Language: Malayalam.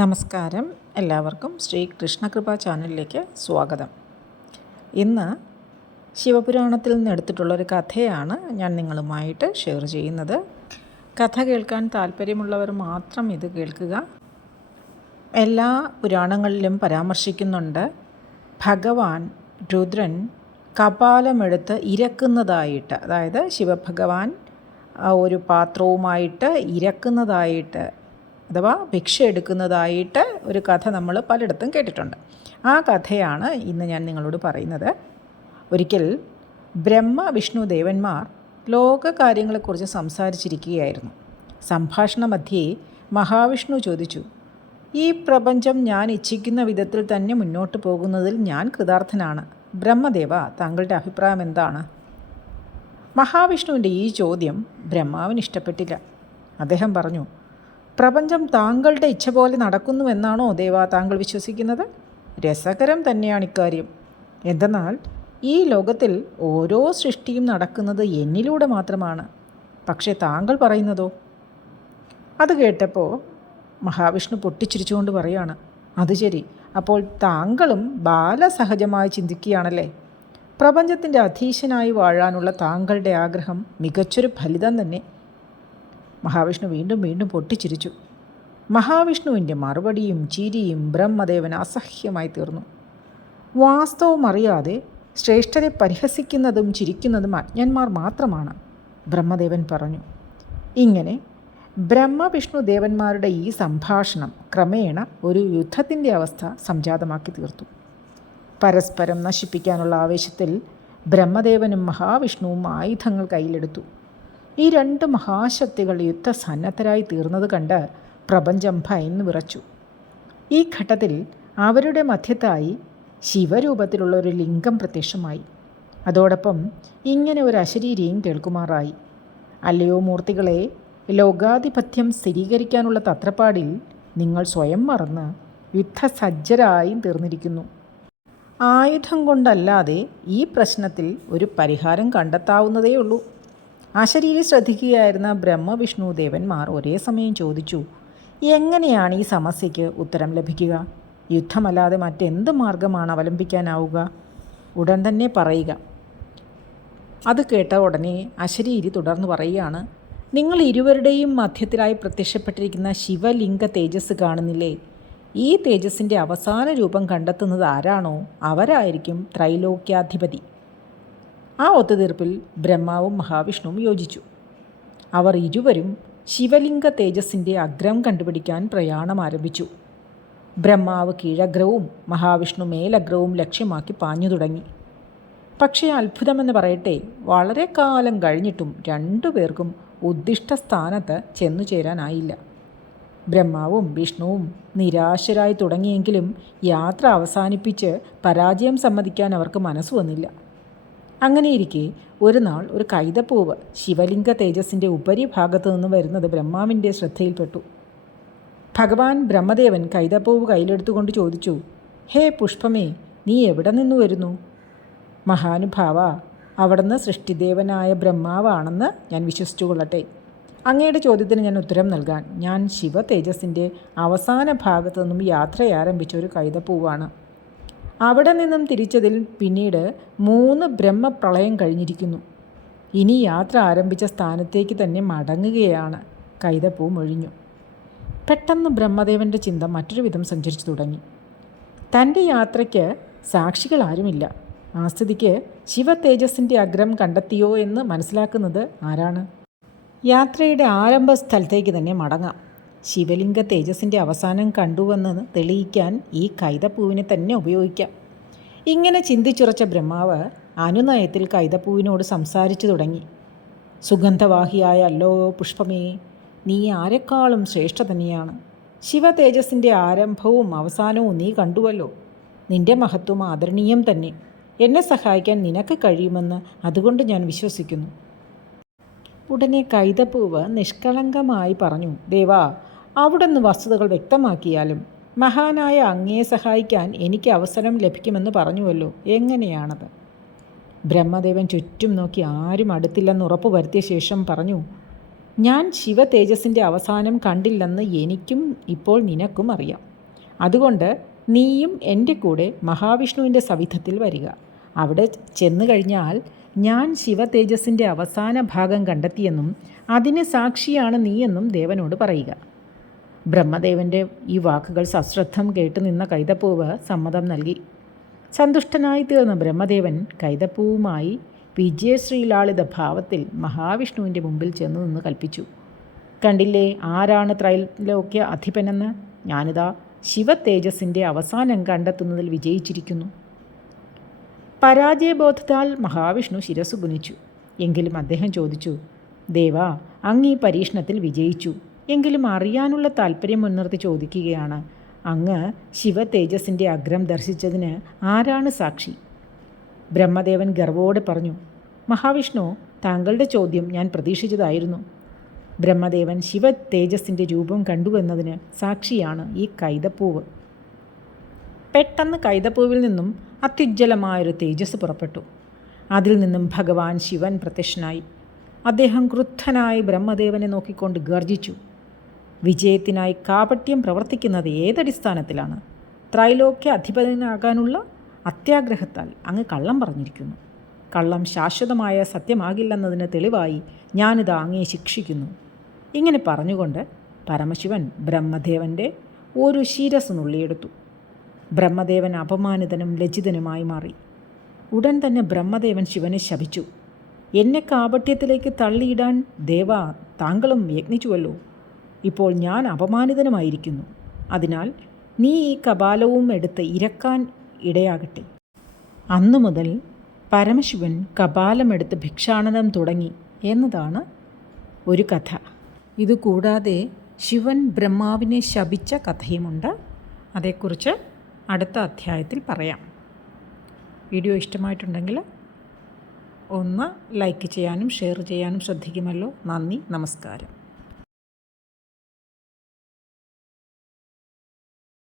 നമസ്കാരം. എല്ലാവർക്കും ശ്രീ കൃഷ്ണകൃപ ചാനലിലേക്ക് സ്വാഗതം. ഇന്ന് ശിവപുരാണത്തിൽ നിന്ന് എടുത്തിട്ടുള്ളൊരു കഥയാണ് ഞാൻ നിങ്ങളുമായിട്ട് ഷെയർ ചെയ്യുന്നത്. കഥ കേൾക്കാൻ താല്പര്യമുള്ളവർ മാത്രം ഇത് കേൾക്കുക. എല്ലാ പുരാണങ്ങളിലും പരാമർശിക്കുന്നുണ്ട്, ഭഗവാൻ രുദ്രൻ കപാലമെടുത്ത് ഇരക്കുന്നതായിട്ട്, അതായത് ശിവഭഗവാൻ ഒരു പാത്രവുമായിട്ട് ഇരക്കുന്നതായിട്ട് അഥവാ ഭിക്ഷ എടുക്കുന്നതായിട്ട് ഒരു കഥ നമ്മൾ പലയിടത്തും കേട്ടിട്ടുണ്ട്. ആ കഥയാണ് ഇന്ന് ഞാൻ നിങ്ങളോട് പറയുന്നത്. ഒരിക്കൽ ബ്രഹ്മ വിഷ്ണു ദേവന്മാർ ലോകകാര്യങ്ങളെക്കുറിച്ച് സംസാരിച്ചിരിക്കുകയായിരുന്നു. സംഭാഷണ മധ്യേ മഹാവിഷ്ണു ചോദിച്ചു, ഈ പ്രപഞ്ചം ഞാൻ ഇച്ഛിക്കുന്ന വിധത്തിൽ തന്നെ മുന്നോട്ട് പോകുന്നതിൽ ഞാൻ കൃതാർത്ഥനാണ്. ബ്രഹ്മദേവ, താങ്കളുടെ അഭിപ്രായം എന്താണ്? മഹാവിഷ്ണുവിൻ്റെ ഈ ചോദ്യം ബ്രഹ്മാവിന് ഇഷ്ടപ്പെട്ടില്ല. അദ്ദേഹം പറഞ്ഞു, പ്രപഞ്ചം താങ്കളുടെ ഇച്ഛ പോലെ നടക്കുന്നുവെന്നാണോ ദേവ താങ്കൾ വിശ്വസിക്കുന്നത്? രസകരം തന്നെയാണ് ഇക്കാര്യം. എന്തെന്നാൽ ഈ ലോകത്തിൽ ഓരോ സൃഷ്ടിയും നടക്കുന്നത് എന്നിലൂടെ മാത്രമാണ്. പക്ഷേ താങ്കൾ പറയുന്നതോ? അത് കേട്ടപ്പോൾ മഹാവിഷ്ണു പൊട്ടിച്ചിരിച്ചുകൊണ്ട് പറയാണ്, അത് ശരി, അപ്പോൾ താങ്കളും ബാലസഹജമായി ചിന്തിക്കുകയാണല്ലേ. പ്രപഞ്ചത്തിൻ്റെ അധീശനായി വാഴാനുള്ള താങ്കളുടെ ആഗ്രഹം മികച്ചൊരു ഫലിതം തന്നെ. മഹാവിഷ്ണു വീണ്ടും വീണ്ടും പൊട്ടിച്ചിരിച്ചു. മഹാവിഷ്ണുവിൻ്റെ മറുപടിയും ചിരിയും ബ്രഹ്മദേവന് അസഹ്യമായി തീർന്നു. വാസ്തവം അറിയാതെ ശ്രേഷ്ഠരെ പരിഹസിക്കുന്നതും ചിരിക്കുന്നതും അജ്ഞന്മാർ മാത്രമാണ്, ബ്രഹ്മദേവൻ പറഞ്ഞു. ഇങ്ങനെ ബ്രഹ്മവിഷ്ണു ദേവന്മാരുടെ ഈ സംഭാഷണം ക്രമേണ ഒരു യുദ്ധത്തിൻ്റെ അവസ്ഥ സംജാതമാക്കി തീർത്തു. പരസ്പരം നശിപ്പിക്കാനുള്ള ആവേശത്തിൽ ബ്രഹ്മദേവനും മഹാവിഷ്ണുവും ആയുധങ്ങൾ കയ്യിലെടുത്തു. ഈ രണ്ട് മഹാശക്തികൾ യുദ്ധസന്നദ്ധരായി തീർന്നത് കണ്ട് പ്രപഞ്ചം ഭയന്ന് വിറച്ചു. ഈ ഘട്ടത്തിൽ അവരുടെ മധ്യത്തായി ശിവരൂപത്തിലുള്ള ഒരു ലിംഗം പ്രത്യക്ഷമായി. അതോടൊപ്പം ഇങ്ങനെ ഒരു അശരീരിയും കേൾക്കുമാറായി, അല്ലയോ മൂർത്തികളെ, ലോകാധിപത്യം സ്ഥിരീകരിക്കാനുള്ള തത്രപ്പാടിൽ നിങ്ങൾ സ്വയം മറന്ന് യുദ്ധസജ്ജരായും തീർന്നിരിക്കുന്നു. ആയുധം കൊണ്ടല്ലാതെ ഈ പ്രശ്നത്തിൽ ഒരു പരിഹാരം കണ്ടെത്താവുന്നതേയുള്ളൂ. അശരീരി ശ്രദ്ധിക്കുകയായിരുന്ന ബ്രഹ്മവിഷ്ണു ദേവന്മാർ ഒരേ സമയം ചോദിച്ചു, എങ്ങനെയാണ് ഈ സമസ്യയ്ക്ക് ഉത്തരം ലഭിക്കുക? യുദ്ധമല്ലാതെ മറ്റെന്ത് മാർഗമാണ് അവലംബിക്കാനാവുക? ഉടൻ തന്നെ പറയുക. അത് കേട്ട ഉടനെ അശരീരി തുടർന്ന് പറയുകയാണ്, നിങ്ങൾ ഇരുവരുടെയും മധ്യത്തിലായി പ്രത്യക്ഷപ്പെട്ടിരിക്കുന്ന ശിവലിംഗ തേജസ് കാണുന്നില്ലേ? ഈ തേജസ്സിൻ്റെ അവസാന രൂപം കണ്ടെത്തുന്നത് ആരാണോ അവരായിരിക്കും ത്രൈലോക്യാധിപതി. ആ ഒത്തുതീർപ്പിൽ ബ്രഹ്മാവും മഹാവിഷ്ണുവും യോജിച്ചു. അവർ ഇരുവരും ശിവലിംഗ തേജസ്സിൻ്റെ അഗ്രം കണ്ടുപിടിക്കാൻ പ്രയാണം ആരംഭിച്ചു. ബ്രഹ്മാവ് കീഴഗ്രവും മഹാവിഷ്ണു മേലഗ്രവും ലക്ഷ്യമാക്കി പാഞ്ഞു തുടങ്ങി. പക്ഷേ അത്ഭുതമെന്ന് പറയട്ടെ, വളരെ കാലം കഴിഞ്ഞിട്ടും രണ്ടുപേർക്കും ഉദ്ദിഷ്ട സ്ഥാനത്ത് ചെന്നു ചേരാനായില്ല. ബ്രഹ്മാവും വിഷ്ണുവും നിരാശരായി തുടങ്ങിയെങ്കിലും യാത്ര അവസാനിപ്പിച്ച് പരാജയം സമ്മതിക്കാൻ അവർക്ക് മനസ്സ് വന്നില്ല. അങ്ങനെയിരിക്കെ ഒരു നാൾ ഒരു കൈതപ്പൂവ് ശിവലിംഗ തേജസ്സിൻ്റെ ഉപരിഭാഗത്തു നിന്ന് വരുന്നത് ബ്രഹ്മാവിൻ്റെ ശ്രദ്ധയിൽപ്പെട്ടു. ഭഗവാൻ ബ്രഹ്മദേവൻ കൈതപ്പൂവ് കയ്യിലെടുത്തുകൊണ്ട് ചോദിച്ചു, ഹേ പുഷ്പമേ, നീ എവിടെ നിന്നു വരുന്നു? മഹാനുഭാവ, അവിടുന്ന് സൃഷ്ടിദേവനായ ബ്രഹ്മാവാണെന്ന് ഞാൻ വിശ്വസിച്ചു കൊള്ളട്ടെ. അങ്ങയുടെ ചോദ്യത്തിന് ഞാൻ ഉത്തരം നൽകാൻ ഞാൻ ശിവ തേജസ്സിൻ്റെ അവസാന ഭാഗത്തു നിന്നും യാത്രയാരംഭിച്ച ഒരു കൈതപ്പൂവാണ്. അവിടെ നിന്നും തിരിച്ചതിൽ പിന്നീട് 3 ബ്രഹ്മപ്രളയം കഴിഞ്ഞിരിക്കുന്നു. ഇനി യാത്ര ആരംഭിച്ച സ്ഥാനത്തേക്ക് തന്നെ മടങ്ങുകയാണ്. കൈതപ്പൂ മൊഴിഞ്ഞു. പെട്ടെന്ന് ബ്രഹ്മദേവൻ്റെ ചിന്ത മറ്റൊരു വിധം സഞ്ചരിച്ചു തുടങ്ങി. തൻ്റെ യാത്രയ്ക്ക് സാക്ഷികൾ ആരുമില്ല. ആ സ്ഥിതിക്ക് ശിവ തേജസ്സിൻ്റെ അഗ്രം കണ്ടെത്തിയോ എന്ന് മനസ്സിലാക്കുന്നത് ആരാണ്? യാത്രയുടെ ആരംഭ സ്ഥലത്തേക്ക് തന്നെ മടങ്ങാം. ശിവലിംഗ തേജസ്സിൻ്റെ അവസാനം കണ്ടുവെന്ന് തെളിയിക്കാൻ ഈ കൈതപ്പൂവിനെ തന്നെ ഉപയോഗിക്കാം. ഇങ്ങനെ ചിന്തിച്ചുറച്ച ബ്രഹ്മാവ് അനുനയത്തിൽ കൈതപ്പൂവിനോട് സംസാരിച്ചു തുടങ്ങി. സുഗന്ധവാഹിയായ അല്ലോ പുഷ്പമേ, നീ ആരെക്കാളും ശ്രേഷ്ഠ തന്നെയാണ്. ശിവ തേജസ്സിൻ്റെ ആരംഭവും അവസാനവും നീ കണ്ടുവല്ലോ. നിന്റെ മഹത്വം ആദരണീയം തന്നെ. എന്നെ സഹായിക്കാൻ നിനക്ക് കഴിയുമെന്ന് അതുകൊണ്ട് ഞാൻ വിശ്വസിക്കുന്നു. ഉടനെ കൈതപ്പൂവ് നിഷ്കളങ്കമായി പറഞ്ഞു, ദേവാ, അവിടുന്ന് വസ്തുതകൾ വ്യക്തമാക്കിയാലും മഹാനായ അങ്ങയെ സഹായിക്കാൻ എനിക്ക് അവസരം ലഭിക്കുമെന്ന് പറഞ്ഞുവല്ലോ, എങ്ങനെയാണത്? ബ്രഹ്മദേവൻ ചുറ്റും നോക്കി ആരും അടുത്തില്ലെന്ന് ഉറപ്പ് വരുത്തിയ ശേഷം പറഞ്ഞു, ഞാൻ ശിവതേജസ്സിൻ്റെ അവസാനം കണ്ടില്ലെന്ന് എനിക്കും ഇപ്പോൾ നിനക്കും അറിയാം. അതുകൊണ്ട് നീയും എൻ്റെ കൂടെ മഹാവിഷ്ണുവിൻ്റെ സവിധത്തിൽ വരിക. അവിടെ ചെന്നു കഴിഞ്ഞാൽ ഞാൻ ശിവതേജസ്സിൻ്റെ അവസാന ഭാഗം കണ്ടെത്തിയെന്നും അതിന് സാക്ഷിയാണ് നീയെന്നും ദേവനോട് പറയുക. ബ്രഹ്മദേവൻ്റെ ഈ വാക്കുകൾ സശ്രദ്ധം കേട്ടു നിന്ന കൈതപ്പൂവ് സമ്മതം നൽകി. സന്തുഷ്ടനായി തീർന്ന ബ്രഹ്മദേവൻ കൈതപ്പൂവുമായി വിജയശ്രീലാളിത ഭാവത്തിൽ മഹാവിഷ്ണുവിൻ്റെ മുമ്പിൽ ചെന്നു നിന്ന് കൽപ്പിച്ചു. കണ്ടില്ലേ, ആരാണ് ത്രൈലോക്യ അധിപനെന്ന്? ഞാനിതാ ശിവതേജസ്സിൻ്റെ അവസാനം കണ്ടെത്തുന്നതിൽ വിജയിച്ചിരിക്കുന്നു. പരാജയബോധത്താൽ മഹാവിഷ്ണു ശിരസ്സു കുനിച്ചു. എങ്കിലും അദ്ദേഹം ചോദിച്ചു, ദേവാ, അങ്ങ് ഈ പരീക്ഷണത്തിൽ വിജയിച്ചു. എങ്കിലും അറിയാനുള്ള താല്പര്യം മുൻനിർത്തി ചോദിക്കുകയാണ്, അങ്ങ് ശിവതേജസ്സിൻ്റെ അഗ്രം ദർശിച്ചതിന് ആരാണ് സാക്ഷി? ബ്രഹ്മദേവൻ ഗർവോടെ പറഞ്ഞു, മഹാവിഷ്ണു, താങ്കളുടെ ചോദ്യം ഞാൻ പ്രതീക്ഷിച്ചതായിരുന്നു. ബ്രഹ്മദേവൻ ശിവതേജസ്സിൻ്റെ രൂപം കണ്ടുവെന്നതിന് സാക്ഷിയാണ് ഈ കൈതപ്പൂവ്. പെട്ടെന്ന് കൈതപ്പൂവിൽ നിന്നും അത്യുജ്വലമായൊരു തേജസ് പുറപ്പെട്ടു. അതിൽ നിന്നും ഭഗവാൻ ശിവൻ പ്രത്യക്ഷനായി. അദ്ദേഹം ക്രുദ്ധനായി ബ്രഹ്മദേവനെ നോക്കിക്കൊണ്ട് ഗർജിച്ചു, വിജയത്തിനായി കാപട്യം പ്രവർത്തിക്കുന്നത് ഏതടിസ്ഥാനത്തിലാണ്? ത്രൈലോക്യ അധിപനാകാനുള്ള അത്യാഗ്രഹത്താൽ അങ്ങ് കള്ളം പറഞ്ഞിരിക്കുന്നു. കള്ളം ശാശ്വതമായ സത്യമാകില്ലെന്നതിന് തെളിവായി ഞാനിതാ അങ്ങയെ ശിക്ഷിക്കുന്നു. ഇങ്ങനെ പറഞ്ഞുകൊണ്ട് പരമശിവൻ ബ്രഹ്മദേവൻ്റെ ഒരു ശിരസ് നുള്ളിയെടുത്തു. ബ്രഹ്മദേവൻ അപമാനിതനും ലജ്ജിതനുമായി മാറി. ഉടൻ തന്നെ ബ്രഹ്മദേവൻ ശിവനെ ശപിച്ചു, എന്നെ കാപട്യത്തിലേക്ക് തള്ളിയിടാൻ ദേവാ താങ്കളും യത്നിച്ചുവല്ലോ. ഇപ്പോൾ ഞാൻ അപമാനിതനുമായിരിക്കുന്നു. അതിനാൽ നീ ഈ കപാലവും എടുത്ത് ഇരക്കാൻ ഇടയാകട്ടെ. അന്നു മുതൽ പരമശിവൻ കപാലമെടുത്ത് ഭിക്ഷാടനം തുടങ്ങി എന്നതാണ് ഒരു കഥ. ഇതുകൂടാതെ ശിവൻ ബ്രഹ്മാവിനെ ശപിച്ച കഥയുമുണ്ട്. അതേക്കുറിച്ച് അടുത്ത അധ്യായത്തിൽ പറയാം. വീഡിയോ ഇഷ്ടമായിട്ടുണ്ടെങ്കിൽ ഒന്ന് ലൈക്ക് ചെയ്യാനും ഷെയർ ചെയ്യാനും ശ്രദ്ധിക്കുമല്ലോ. നന്ദി, നമസ്കാരം.